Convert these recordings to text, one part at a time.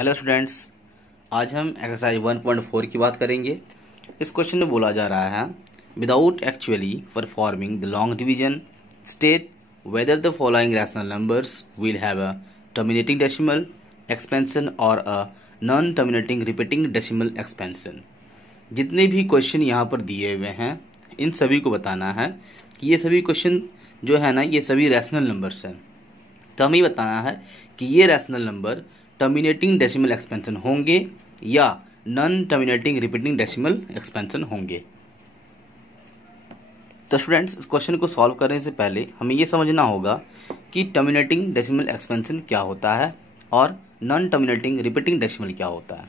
Hello students, आज हम exercise 1.4 की बात करेंगे। इस क्वेश्चन में बोला जा रहा है, without actually performing the long division state whether the following rational numbers will have a terminating decimal expansion और a non terminating repeating decimal expansion. जितने भी क्वेश्चन यहाँ पर दिए हुए हैं, इन सभी को बताना है कि ये सभी क्वेश्चन जो है ना, ये सभी रैशनल नंबर्स हैं। तो हमें बताना है कि ये rational number terminating decimal expansion होंगे या non terminating repeating decimal expansion होंगे। तो स्टूडेंट्स, इस क्वेश्चन को सॉल्व करने से पहले हमें ये समझना होगा कि टर्मिनेटिंग डेसिमल एक्सपेंशन क्या होता है और नॉन टर्मिनेटिंग रिपीटिंग डेसिमल क्या होता है।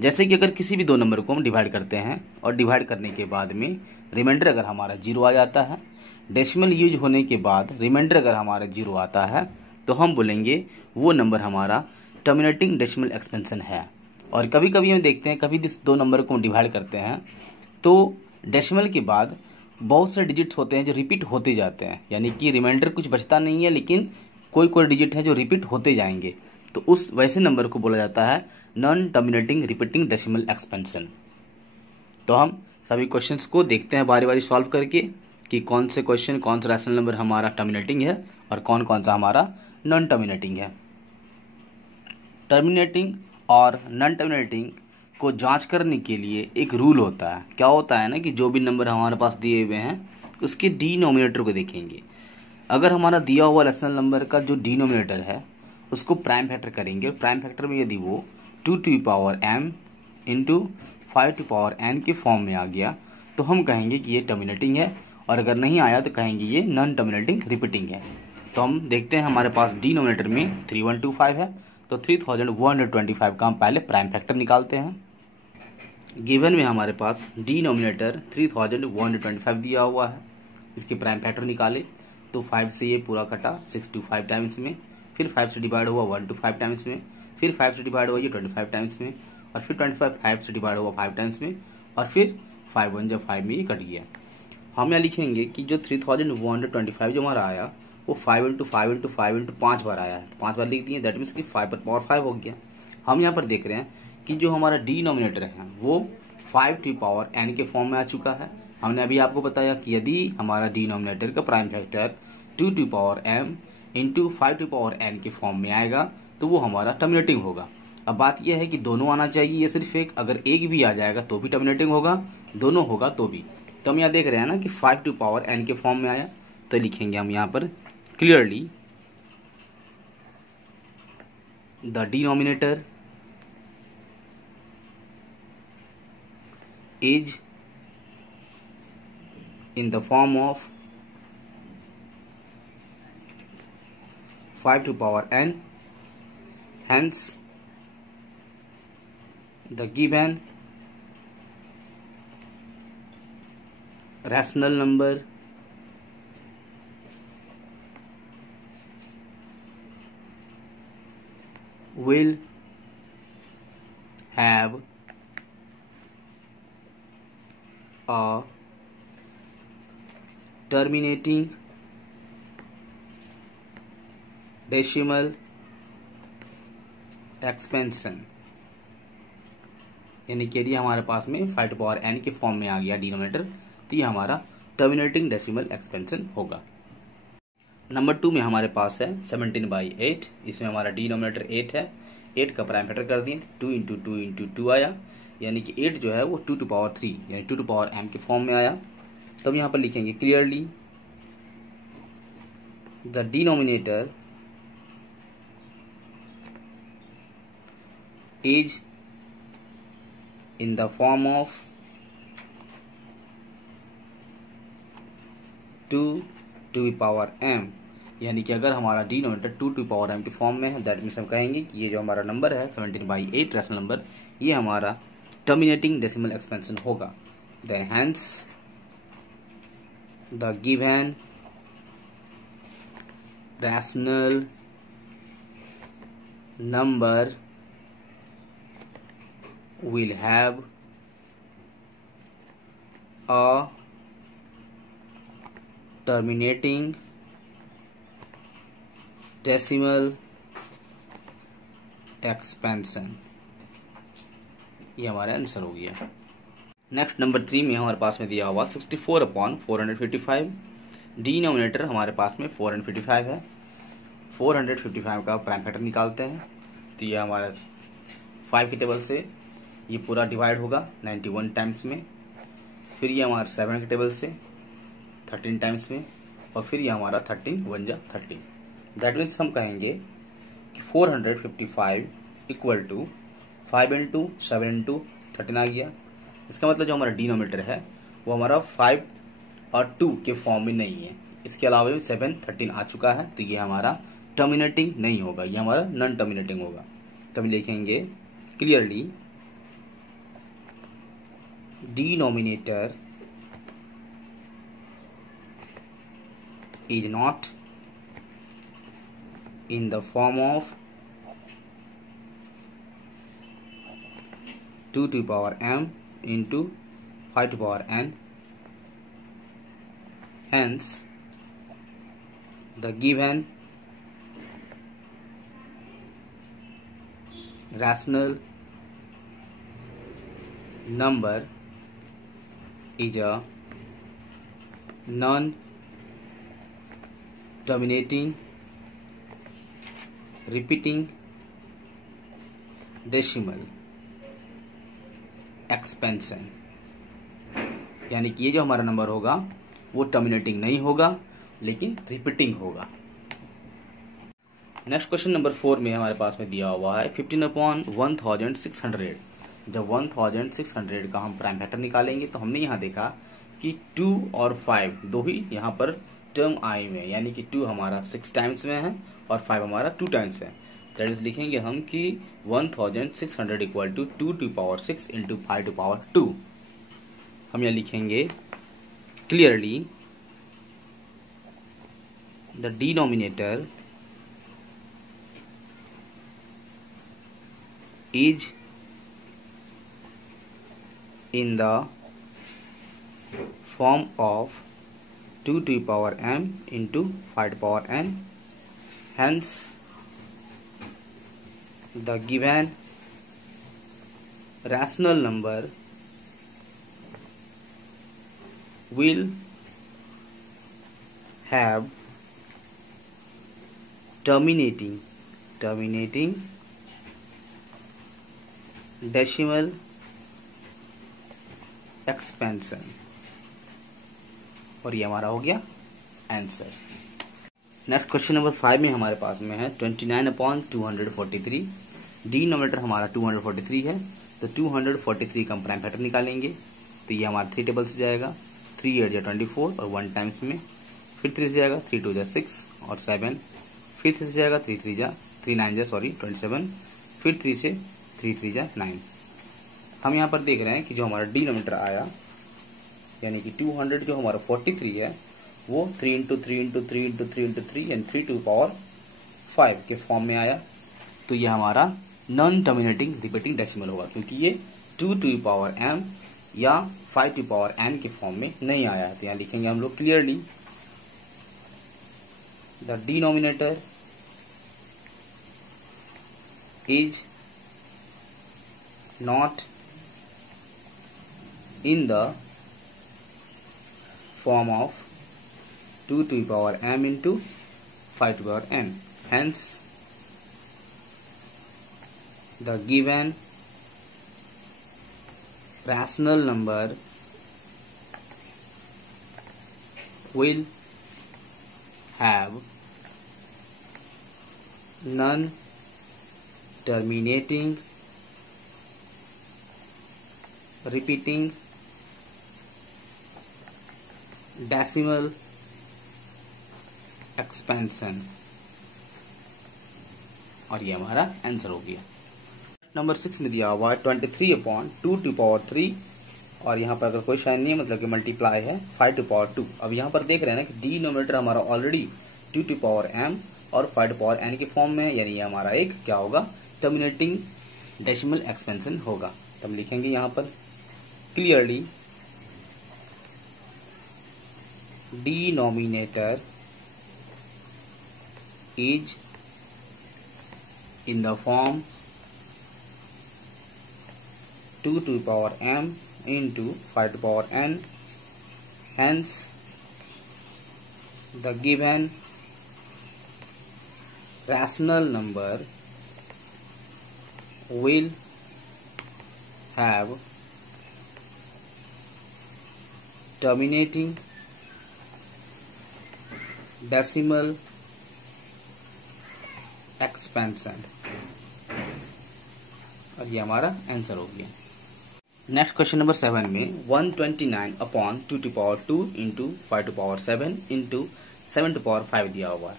जैसे कि अगर किसी भी दो नंबर को हम डिवाइड करते हैं और डिवाइड करने के बाद में रिमाइंडर अगर हमारा 0 आ जाता है, डेसिमल यूज होने के बाद रिमाइंडर अगर हमारा 0 आता है, तो हम बोलेंगे वो नंबर हमारा टर्मिनेटिंग डेसिमल एक्सपेंशन है। और कभी कभी हम देखते हैं, कभी दो नंबर को डिवाइड करते हैं तो डेसिमल के बाद बहुत से डिजिट्स होते हैं जो रिपीट होते जाते हैं, यानी कि रिमाइंडर कुछ बचता नहीं है, लेकिन कोई कोई डिजिट है जो रिपीट होते जाएंगे। तो उस वैसे नंबर को बोला जाता है non terminating repeating decimal expansion. तो हम सभी क्वेश्चंस को देखते हैं बारी बारी सॉल्व करके कि कौन से क्वेश्चन, कौन सा रैशनल नंबर हमारा टर्मिनेटिंग है और कौन कौन सा हमारा नॉन टर्मिनेटिंग है। टर्मिनेटिंग और नॉन टर्मिनेटिंग को जांच करने के लिए एक रूल होता है। क्या होता है ना कि जो भी नंबर हमारे पास दिए हुए हैं उसके डिनोमिनेटर को देखेंगे। अगर हमारा दिया हुआ रैशनल नंबर का जो डिनोमिनेटर है उसको प्राइम फैक्टर करेंगे। प्राइम फैक्टर में यदि वो 2m इंटू 5n के फॉर्म में आ गया तो हम कहेंगे कि ये टर्मिनेटिंग है, और अगर नहीं आया तो कहेंगे ये नॉन टर्मिनेटिंग रिपीटिंग है। तो हम देखते हैं, हमारे पास डिनोमिनेटर में 3125 है, तो 3125 का हम पहले प्राइम फैक्टर निकालते हैं। गिवन में हमारे पास डिनोमिनेटर 3125 दिया हुआ है, इसके प्राइम फैक्टर निकाले तो 5 से ये पूरा कटा 6 to 5 टाइम्स में, फिर 5 से डिवाइड हुआ 1 to 5 टाइम्स में, फिर 5 से डिवाइड हुआ ये 25 टाइम्स में, और फिर 25 5 से डिवाइड हुआ 5 टाइम्स में, और फिर 5 1 जब 5 में ये कट गया। हम यहाँ लिखेंगे कि जो 3125 जो हमारा आया वो 5 इंटू 5 इंटू 5 इंटू 5 बार आया है, 5 बार लिख दिए, दैट मीन्स कि 5 पर पावर 5 हो गया। हम यहाँ पर देख रहे हैं कि जो हमारा डिनोमिनेटर है वो 5 टू पावर n के फॉर्म में आ चुका है। हमने अभी आपको बताया कि यदि हमारा डिनोमिनेटर का prime factor 2 to power m into 5 to power n के फॉर्म में आएगा तो वो हमारा टर्मिनेटिंग होगा। अब बात यह है कि दोनों आना चाहिए, ये सिर्फ एक, अगर एक भी आ जाएगा तो भी टर्मिनेटिंग होगा, दोनों होगा तो भी। तो हम यहाँ देख रहे हैं ना कि 5 टू पावर n के फॉर्म में आया, तो लिखेंगे हम यहाँ पर clearly the denominator is in the form of 5 to power n, hence the given rational number will have a terminating decimal expansion. यानी कि यदि हमारे पास में 5 टू पावर n के फॉर्म में आ गया डिनोमिनेटर तो ये हमारा टर्मिनेटिंग डेसिमल एक्सपेंशन होगा। नंबर 2 में हमारे पास है 17/8, इसमें हमारा डिनोमिनेटर 8 है, 8 का प्राइम फैक्टर कर दिए, 2 इंटू 2 इंटू 2 आया, यानी कि 8 जो है वो 2 टू पावर 3 यानी 2 टू पावर m के फॉर्म में आया। तब यहाँ पर लिखेंगे clearly the denominator is in the form of 2 to power m, यानी कि अगर हमारा डिनोमिनेटर 2 टू पावर m के फॉर्म में है, दैट मीन्स हम कहेंगे कि ये जो हमारा नंबर है 17/8 रैशनल नंबर, ये हमारा टर्मिनेटिंग डेसिमल एक्सपेंशन होगा। Then hence the given rational number will have a terminating decimal expansion. ये हमारा आंसर हो गया। नेक्स्ट नंबर 3 में हमारे पास में दिया हुआ 64/455। डिनोमिनेटर हमारे पास में 455 है। 455 का प्राइम फैक्टर निकालते हैं तो ये हमारा 5 की टेबल से ये पूरा डिवाइड होगा 91 टाइम्स में, फिर ये हमारा 7 की टेबल से 13 टाइम्स में, और फिर ये हमारा 13 1 जा 13। दैट मीन्स हम कहेंगे कि 455 इक्वल टू 5 इंटू 7 इंटू 13 आ गया। इसका मतलब जो हमारा डिनोमिनेटर है वो हमारा 5 और 2 के फॉर्म में नहीं है। इसके अलावा भी 7 13 आ चुका है, तो ये हमारा टर्मिनेटिंग नहीं होगा, ये हमारा नॉन टर्मिनेटिंग होगा। तब लिखेंगे clearly denominator is not in the form of 2 to the power m into 5 to the power n. Hence, the given rational number is a non-terminating repeating decimal expansion. यानी कि ये जो हमारा नंबर होगा वो टर्मिनेटिंग नहीं होगा लेकिन रिपीटिंग होगा। नेक्स्ट क्वेश्चन नंबर 4 में हमारे पास में दिया हुआ है 15/1600। जब 1600 का हम प्राइम फैक्टर निकालेंगे तो हमने यहाँ देखा कि 2 और 5 दो ही यहाँ पर टर्म आए हुए हैं, यानी कि 2 हमारा 6 टाइम्स में है और 5 हमारा 2 टाइम्स है। दैट इज लिखेंगे हम कि 1600 equal to 2 to power 6 into 5 to power 2। हम यहाँ लिखेंगे clearly the denominator is in the form of 2 to the power m into 5 to the power n. Hence, the given rational number will have terminating decimal expansion. और ये हमारा हो गया answer. Next question number 5 में हमारे पास में है 29/243। Denominator हमारा 243 है, तो 243 का हम प्राइम फैक्टर निकालेंगे तो ये हमारा 3 टेबल से जाएगा। 3 8 जा 24 और 1 टाइम्स में, फिर 3 से जाएगा 3 2 जा 6 और 7, फिर 3 से जाएगा 3 3 जा 3 9 जा 27, फिर 3 से 3 3 जा 9। हम यहाँ पर देख रहे हैं कि जो हमारा डिनोमिनेटर आया यानी कि 200 जो हमारा 43 है वो 3 into 3 into 3 into 3 into 3 and 3 to power 5 के फॉर्म में आया। तो ये हमारा नॉन टर्मिनेटिंग रिपीटिंग डेसिमल होगा, क्योंकि ये 2 टू पावर m या 5 टू पावर n के फॉर्म में नहीं आया। तो यहाँ लिखेंगे हम लोग clearly the denominator is not in the form of 2 to the power m into 5 to the power n. Hence, the given rational number will have non-terminating repeating decimal expansion. और ये हमारा आंसर हो गया। नंबर 6 में दिया हुआ 23/2 to power 3, और यहाँ पर अगर कोई साइन नहीं है मतलब कि मल्टीप्लाई है 5 टू पावर 2। अब यहाँ पर देख रहे हैं ना कि डिनोमिनेटर हमारा ऑलरेडी 2 टू पावर m और 5 टू पावर n के फॉर्म में है, यानी ये हमारा एक क्या होगा टर्मिनेटिंग डेसिमल एक्सपेंशन होगा। तब लिखेंगे यहाँ पर clearly denominator is in the form 2 to the power m into 5 to the power n. Hence the given rational number will have terminating decimal expansion। और ये हमारा आंसर हो गया। नेक्स्ट क्वेश्चन नंबर 7 में 129 upon 2 to power 2 into 5 to power 7 into 7 to power 5 दिया हुआ है।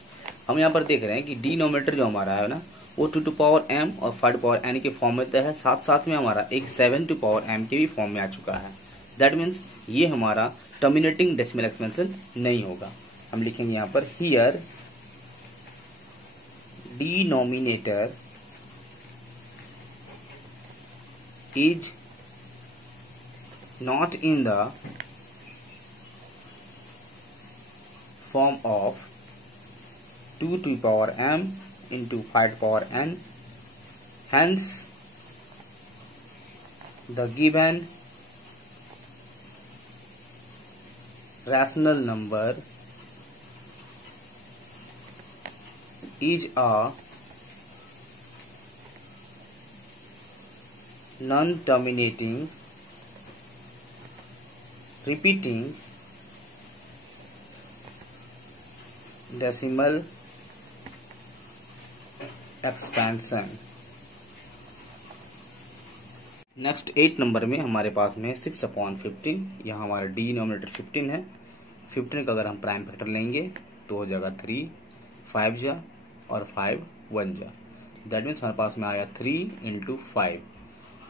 हम यहाँ पर देख रहे हैं कि डिनोमिनेटर जो हमारा है ना वो 2 टू पावर m और 5 टू पावर n के फॉर्म में है, साथ साथ में हमारा एक 7 टू पावर m के भी फॉर्म में आ चुका है। दैट मीन्स ये हमारा टर्मिनेटिंग डेसिमल एक्सपेंशन नहीं होगा। हम लिखेंगे यहाँ पर here denominator is not in the form of 2 to the power m into 5 to the power n. Hence the given rational number is a non-terminating repeating decimal expansion। Next 8 number में हमारे पास में 6 upon 15, यहाँ हमारा denominator 15 है। 15 का अगर हम prime factor लेंगे तो हो जाएगा 3, 5 जा और 5 1 जा। दैट मीन्स हमारे पास में आया 3 इंटू 5।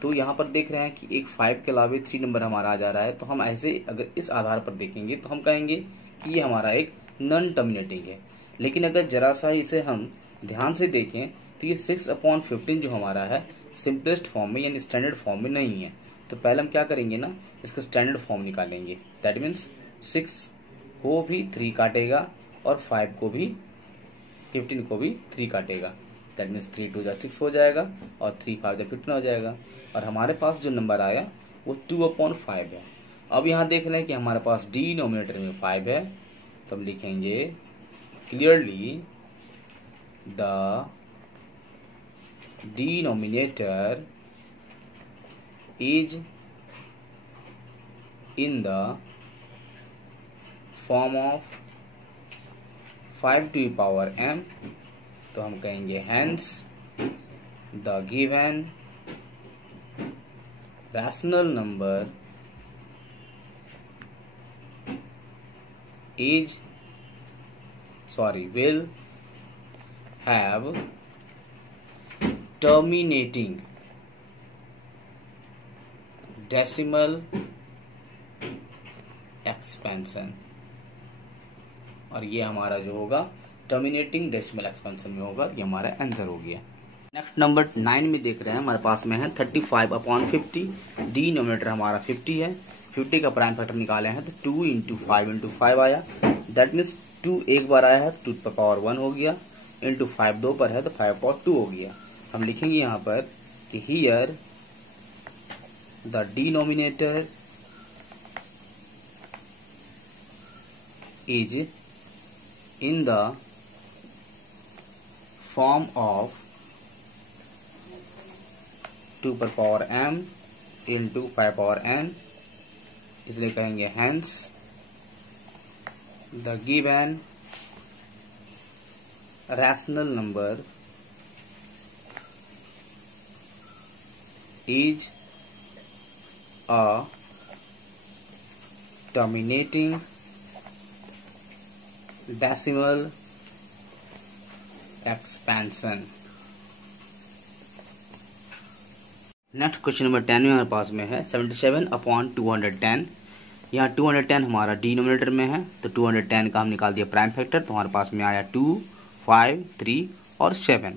तो यहाँ पर देख रहे हैं कि एक 5 के अलावे 3 नंबर हमारा आ जा रहा है। तो हम ऐसे अगर इस आधार पर देखेंगे तो हम कहेंगे कि ये हमारा एक नॉन टर्मिनेटिंग है। लेकिन अगर जरा सा इसे हम ध्यान से देखें तो ये 6 अपॉन 15 जो हमारा है सिंपलेस्ट फॉर्म में यानी स्टैंडर्ड फॉर्म में नहीं है। तो पहले हम क्या करेंगे ना, इसका स्टैंडर्ड फॉर्म निकालेंगे। दैट मीन्स 6 को भी 3 काटेगा और 5 को भी 15 को भी 3 काटेगा। दैट मीन्स 3 2 6 हो जाएगा और 3 5 15 हो जाएगा। और हमारे पास जो नंबर आया वो 2 अपॉन 5 है। अब यहाँ देख रहे हैं कि हमारे पास डिनोमिनेटर में 5 है, तो हम लिखेंगे clearly the denominator is in the form of 5 to the power m। तो हम कहेंगे hence the given rational number will have terminating decimal expansion। और ये हमारा जो होगा टर्मिनेटिंग डेसिमल एक्सपेंशन में होगा। ये हमारा आंसर हो गया। नेक्स्ट नंबर 9 में देख रहे हैं हमारे पास में है 35 अपॉन 50। डिनोमिनेटर हमारा 50 है। 50 का प्राइम फैक्टर निकाले हैं तो 2 इंटू 5 इंटू 5 आया। दैट मीन्स 2 एक बार आया है 2 पर पावर 1 हो गया, इंटू 5 2 पर है तो 5 पावर 2 हो गया। हम लिखेंगे यहाँ पर कि here the denominator is in the form of 2 पर power m into 5 power n, इसलिए कहेंगे hence the given rational number is a terminating decimal expansion. Next question number 10 में हमारे पास में है 77 अपॉन 210। यहाँ 210 हमारा डिनोमिनेटर में है, तो 210 का हम निकाल दिया प्राइम फैक्टर, तो हमारे पास में आया 2, 5, 3 और 7।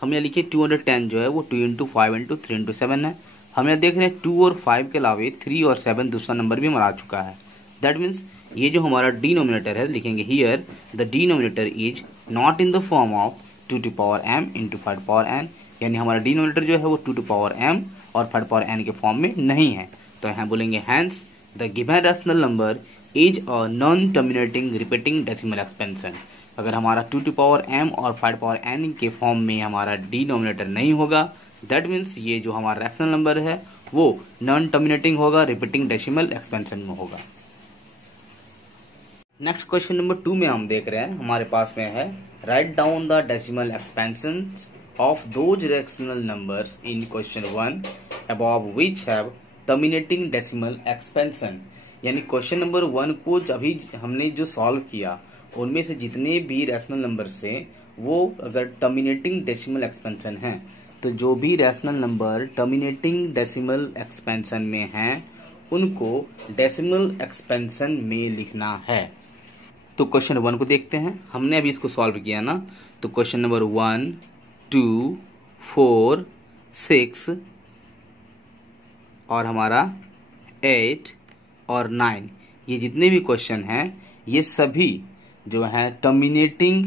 हम यहाँ लिखिए 210 जो है वो 2 इंटू 5 इंटू 3 इंटू 7 है। हम यहाँ देख रहे हैं 2 और 5 के अलावे 3 और 7 दूसरा नंबर भी हमारा आ चुका है। दैट मीन्स ये जो हमारा डिनोमिनेटर है, लिखेंगे here the denominator is not in the form of 2 to power m into 5 power n। यानी हमारा डिनोमिनेटर जो है वो 2 टू पावर m और 5 पावर n के फॉर्म में नहीं है। तो यहाँ बोलेंगे hence the given rational number is a non terminating repeating decimal expansion. अगर हमारा 2 टू पावर m और 5 पावर n के फॉर्म में हमारा डिनोमिनेटर नहीं होगा, दैट मीन्स ये जो हमारा रैशनल नंबर है वो नॉन टर्मिनेटिंग होगा, रिपीटिंग डेसिमल एक्सपेंशन में होगा। नेक्स्ट क्वेश्चन नंबर 2 में हम देख रहे हैं, हमारे पास में है write down the decimal expansions of those rational numbers in question 1 above which have terminating decimal expansion. यानी क्वेश्चन नंबर 1 को अभी हमने जो सॉल्व किया उनमें से जितने भी रैशनल नंबर्स हैं वो अगर टर्मिनेटिंग डेसिमल एक्सपेंशन हैं, तो जो भी rational number terminating decimal expansion में हैं उनको डेसिमल एक्सपेंशन में लिखना है। तो क्वेश्चन 1 को देखते हैं, हमने अभी इसको सॉल्व किया ना। तो क्वेश्चन नंबर 1, 2, 4, 6 और हमारा 8 और 9, ये जितने भी क्वेश्चन हैं ये सभी जो है टर्मिनेटिंग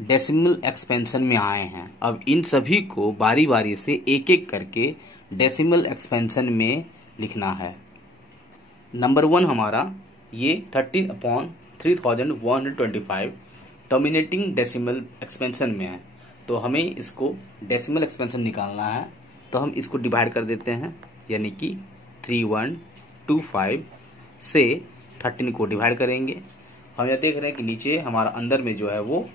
डेसिमल एक्सपेंशन में आए हैं। अब इन सभी को बारी बारी से एक एक करके डेसिमल एक्सपेंशन में लिखना है। नंबर 1 हमारा ये 13/3125 टर्मिनेटिंग डेसिमल एक्सपेंशन में है, तो हमें इसको डेसिमल एक्सपेंशन निकालना है। तो हम इसको डिवाइड कर देते हैं, यानी कि 3125 से 13 को डिवाइड करेंगे। हम यह देख रहे हैं कि नीचे हमारा अंदर में जो है वो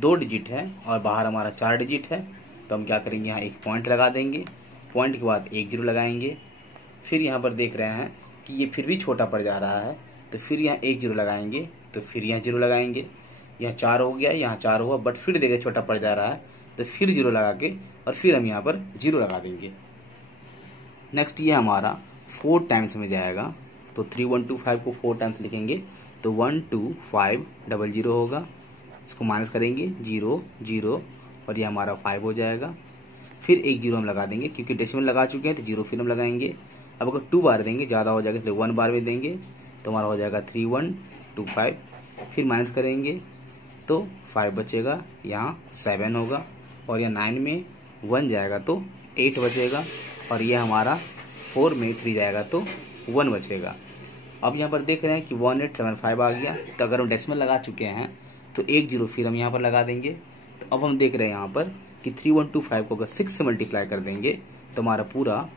2 डिजिट है और बाहर हमारा 4 डिजिट है। तो हम क्या करेंगे, यहाँ एक पॉइंट लगा देंगे, पॉइंट के बाद एक जीरो लगाएंगे। फिर यहाँ पर देख रहे हैं कि ये फिर भी छोटा पड़ जा रहा है, तो फिर यहाँ एक जीरो लगाएंगे, तो फिर यहाँ जीरो लगाएंगे। यहाँ 4 हो गया, यहाँ 4 हुआ, बट फिर देखिए छोटा पड़ जा रहा है, तो फिर जीरो लगा के और फिर हम यहाँ पर जीरो लगा देंगे। नेक्स्ट ये हमारा 4 टाइम्स में जाएगा, तो 3125 को 4 टाइम्स लिखेंगे तो 12500 होगा। इसको माइनस करेंगे 0 0 और ये हमारा 5 हो जाएगा। फिर एक जीरो हम लगा देंगे, क्योंकि डेसिमल लगा चुके हैं तो जीरो फिर हम लगाएंगे। अब अगर 2 बार देंगे ज़्यादा हो जाएगा, इसलिए 1 बार में देंगे तो हमारा हो जाएगा 3125। फिर माइनस करेंगे तो 5 बचेगा, यहाँ 7 होगा और यहाँ 9 में 1 जाएगा तो 8 बचेगा और ये हमारा 4 में 3 जाएगा तो 1 बचेगा। अब यहाँ पर देख रहे हैं कि 1875 आ गया, तो अगर हम डेसिमल लगा चुके हैं तो एक जीरो फिर हम यहाँ पर लगा देंगे। तो अब हम देख रहे हैं यहाँ पर कि 3125 को अगर 6 से मल्टीप्लाई कर देंगे तो हमारा पूरा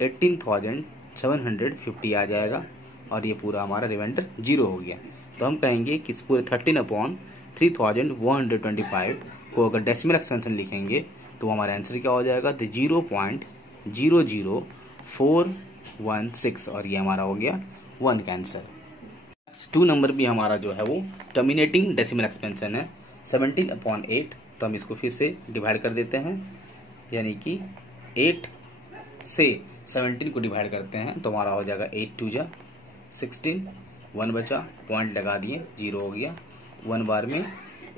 18,750 आ जाएगा और ये पूरा हमारा रिमाइंडर 0 हो गया। तो हम कहेंगे कि इस पूरे 13/3125 को अगर डेसिमल एक्सपेंशन लिखेंगे तो हमारा आंसर क्या हो जाएगा, तो 0.00416 और ये हमारा हो गया 1 का आंसर। 2 नंबर भी हमारा जो है वो टर्मिनेटिंग डेसिमल एक्सपेंशन है 17/8। तो हम इसको फिर से डिवाइड कर देते हैं, यानी कि 8 से 17 को डिवाइड करते हैं तो हमारा हो जाएगा 8 2 जा 16, 1 बचा, पॉइंट लगा दिए, 0 हो गया। 1 बार में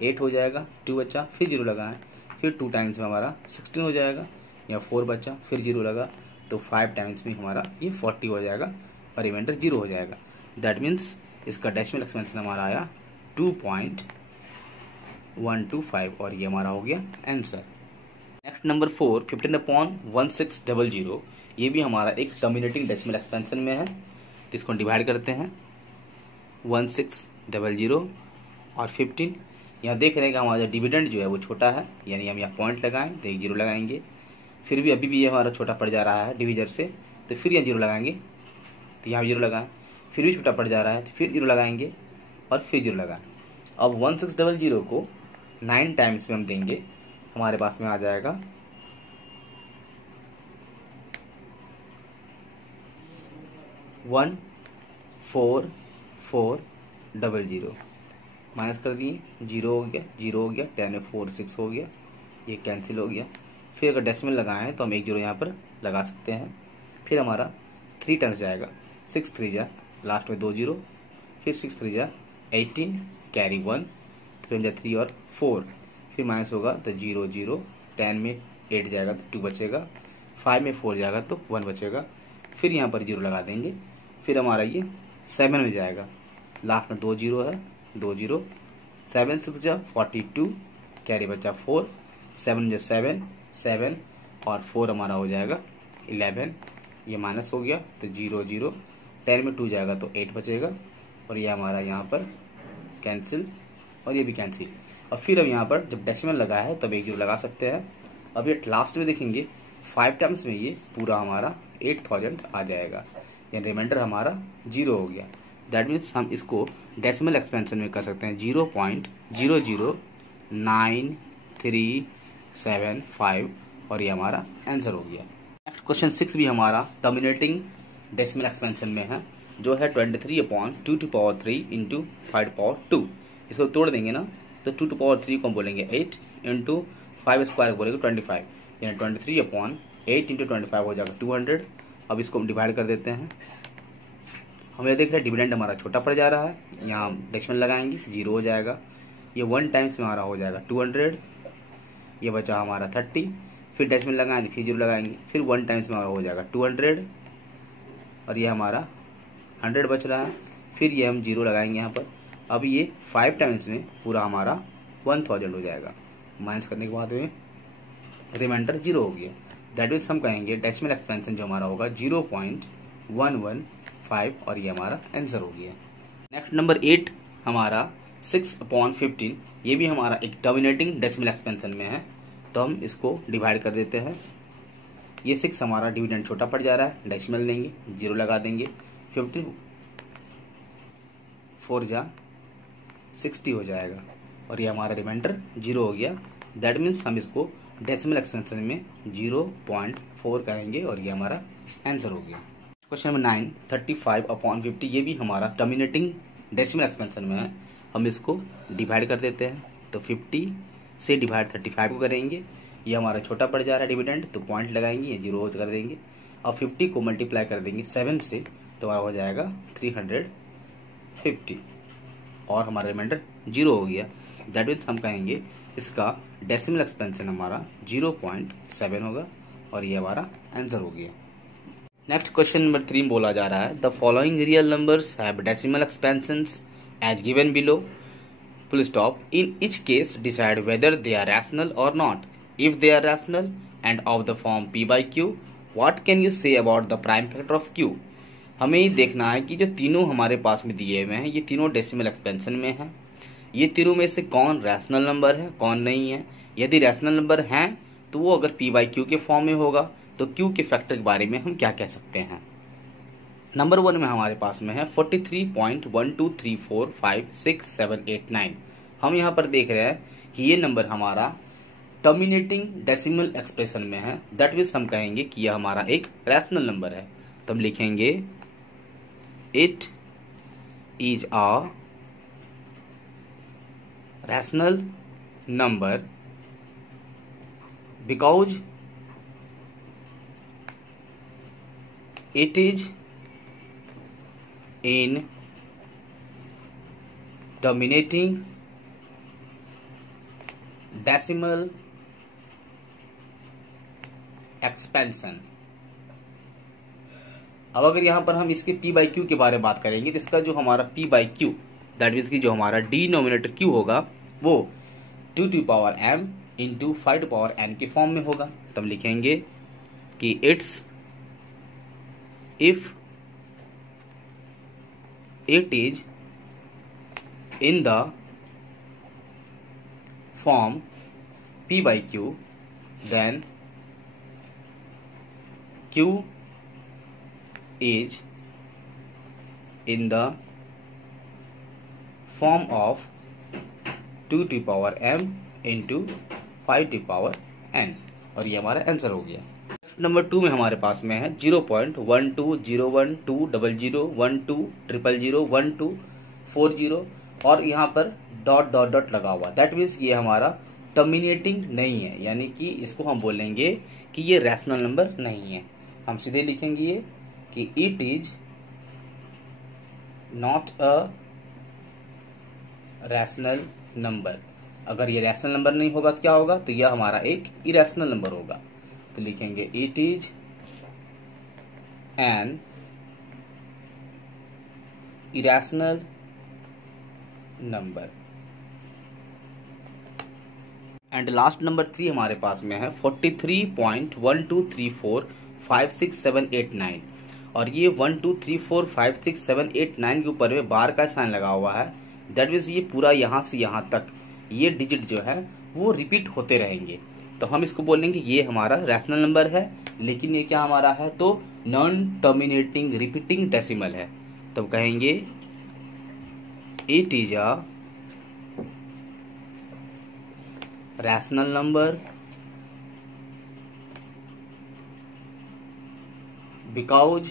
8 हो जाएगा, 2 बचा, फिर 0 लगाएं, फिर 2 टाइम्स में हमारा 16 हो जाएगा, या 4 बचा, फिर 0 लगा तो 5 टाइम्स में हमारा ये 40 हो जाएगा और रिमाइंडर 0 हो जाएगा। दैट मीन्स इसका डेसिमल एक्सपेंशन हमारा आया 2.125 और ये हमारा हो गया आंसर। नेक्स्ट नंबर 4, 15/1600, ये भी हमारा एक टर्मिनेटिंग डेसिमल एक्सपेंशन में है। तो इसको डिवाइड करते हैं 1600 और 15। यहाँ देख रहे हैं कि हमारा डिविडेंड जो है वो छोटा है, यानी हम यहाँ पॉइंट लगाएं तो एक जीरो लगाएंगे। फिर भी अभी भी ये हमारा छोटा पड़ जा रहा है डिविजर से, तो फिर यहाँ जीरो लगाएंगे, तो यहाँ जीरो लगाएं, फिर भी छोटा पड़ जा रहा है तो फिर जीरो लगाएंगे और फिर जीरो लगाएं। अब 1600 को 9 टाइम्स में हम देंगे, हमारे पास में आ जाएगा 14400। माइनस कर दिए, 0 हो गया, 0 हो गया, 10 में 4 6 हो गया, ये कैंसिल हो गया। फिर अगर डेसिमल लगाएं तो हम एक जीरो यहाँ पर लगा सकते हैं। फिर हमारा 3 टाइम्स जाएगा, 6 3 जा, लास्ट में 2 जीरो, फिर 6 3 जा 18, कैरी 1, फिर 3 और 4, फिर माइनस होगा तो 0 0, 10 में 8 जाएगा तो 2 बचेगा, 5 में 4 जाएगा तो 1 बचेगा। फिर यहाँ पर जीरो लगा देंगे, फिर हमारा ये 7 में जाएगा, लास्ट में 2 जीरो है, 2 जीरो, 7 6 जा 42, कैरी बचा 4, 7 जा 7, 7 और 4 हमारा हो जाएगा 11, ये माइनस हो गया तो 0 0, 10 में 2 जाएगा तो 8 बचेगा और ये हमारा यहाँ पर कैंसिल और ये भी कैंसिल। और फिर अब यहाँ पर जब डेसिमल लगा है तब 1 0 लगा सकते हैं। अब ये लास्ट में देखेंगे 5 टाइम्स में ये पूरा हमारा 8000 आ जाएगा, यानी रिमाइंडर हमारा 0 हो गया। दैट मीन्स हम इसको डेसिमल एक्सपेंशन में कर सकते हैं 0.0099375 और ये हमारा आंसर हो गया। नेक्स्ट क्वेश्चन 6 भी हमारा टर्मिनेटिंग डेसिमल एक्सपेंशन में है, जो है 23/2^3 इंटू 5^2। इसको तोड़ देंगे ना तो 2^3 को हम बोलेंगे 8 इंटू 5 स्क्वायर बोलेंगे 25, यानी 23/8 इंटू 25 हो जाएगा 200। अब इसको हम डिवाइड कर देते हैं। हमें देख रहे हैं डिविडेंड हमारा छोटा पड़ जा रहा है, यहाँ डेसिमल लगाएंगे तो 0 हो जाएगा। ये 1 टाइम्स में हमारा हो जाएगा 200, ये बचा हमारा 30, फिर डेसिमल लगाएंगे फिर 0 लगाएंगे, फिर 1 टाइम्स में हमारा हो जाएगा 200 और ये हमारा 100 बच रहा है, फिर ये हम 0 लगाएंगे यहाँ पर। अब ये 5 टाइम्स में पूरा हमारा 1000 हो जाएगा, माइनस करने के बाद में रिमाइंडर 0 हो गया। दैट मीन्स हम कहेंगे डेसिमल एक्सपेंशन जो हमारा होगा 0.115 और ये हमारा आंसर हो गया। नेक्स्ट नंबर 8 हमारा 6/15, ये भी हमारा एक टर्मिनेटिंग डेसिमल एक्सपेंशन में है, तो हम इसको डिवाइड कर देते हैं। ये 6 हमारा डिविडेंड छोटा पड़ जा रहा है, डेसिमल लेंगे 0 लगा देंगे, 15 4 जा 60 हो जाएगा और ये हमारा रिमाइंडर 0 हो गया। दैट मीन्स हम इसको डेसिमल एक्सपेंशन में 0.4 कहेंगे और ये हमारा आंसर हो गया। क्वेश्चन नंबर 9 35/50, ये भी हमारा टर्मिनेटिंग डेसिमल एक्सपेंशन में है, हम इसको डिवाइड कर देते हैं। तो 50 से डिवाइड 35 को करेंगे, ये हमारा छोटा पड़ जा रहा है डिविडेंड, तो पॉइंट लगाएंगे, ये 0 कर देंगे। और 50 को मल्टीप्लाई कर देंगे 7 से तो हमारा हो जाएगा 350 और हमारा रिमाइंडर 0 हो गया। दैट मीन्स हम कहेंगे इसका डेसिमल एक्सपेंशन हमारा 0.7 होगा और ये हमारा आंसर हो गया। नेक्स्ट क्वेश्चन नंबर 3 बोला जा रहा है the following real numbers have decimal expansions as given below, full stop, in each case decide whether they are rational और not. If they are rational and of the form p/q, what can you say about the prime factor of q। हमें ये देखना है कि जो तीनों हमारे पास में दिए हुए हैं ये तीनों डेसिमल एक्सपेंशन में हैं, ये तीनों में से कौन रैशनल नंबर है कौन नहीं है। यदि रैशनल नंबर हैं तो वो अगर p/q के फॉर्म में होगा तो q के फैक्टर के बारे में हम क्या कह सकते हैं। नंबर 1 में हमारे पास में है 43.123456789। हम यहाँ पर देख रहे हैं कि ये नंबर हमारा टर्मिनेटिंग डेसिमल एक्सप्रेशन में है, दैट मीन्स हम कहेंगे कि यह हमारा एक रैशनल नंबर है। तब लिखेंगे it is a rational number because it is in terminating decimal expansion। अब अगर यहाँ पर हम इसके p/q के बारे में बात करेंगे तो इसका जो हमारा p/q दैट मीन्स की जो हमारा डिनोमिनेटर q होगा वो 2m इंटू 5n के फॉर्म में होगा। तब लिखेंगे कि it's if it is in the form p/q then q is in the form of 2m into 5n और ये हमारा आंसर हो गया। नंबर 2 में हमारे पास में है 0.1201201200001240 और यहाँ पर डॉट डॉट डॉट लगा हुआ, दैट मीन्स ये हमारा टर्मिनेटिंग नहीं है, यानी कि इसको हम बोलेंगे कि ये रैशनल नंबर नहीं है। हम सीधे लिखेंगे ये कि it is not a rational number. अगर ये रैशनल नंबर नहीं होगा तो क्या होगा, तो यह हमारा एक इरैशनल नंबर होगा। तो लिखेंगे it is an irrational number. And last number 3 हमारे पास में है 43.12345678 और ये 123456789 के ऊपर में बार का साइन लगा हुआ है। दैट मीन्स ये पूरा यहाँ से यहाँ तक ये डिजिट जो है वो रिपीट होते रहेंगे। तो हम इसको बोलेंगे ये हमारा रैशनल नंबर है, लेकिन ये क्या हमारा है तो नॉन टर्मिनेटिंग रिपीटिंग डेसिमल है। तो कहेंगे it is a rational number because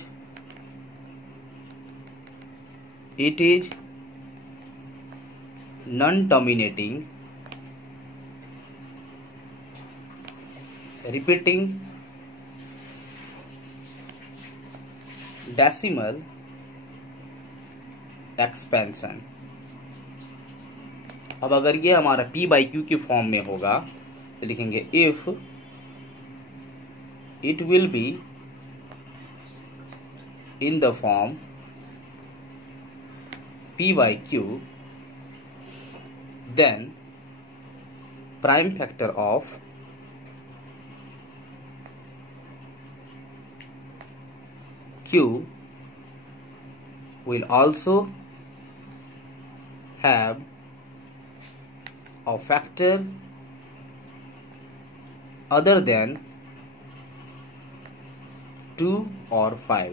it is non-terminating repeating decimal expansion। अब अगर ये हमारा p by q की फॉर्म में होगा तो लिखेंगे if it will be in the form p by q, then prime factor of q will also have a factor other than 2 और 5।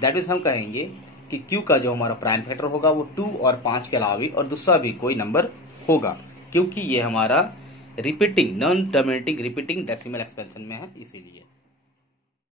दैट इज हम कहेंगे कि Q का जो हमारा प्राइम फैक्टर होगा वो 2 और 5 के अलावा भी और दूसरा भी कोई नंबर होगा, क्योंकि ये हमारा repeating non terminating repeating decimal expansion में है इसीलिए।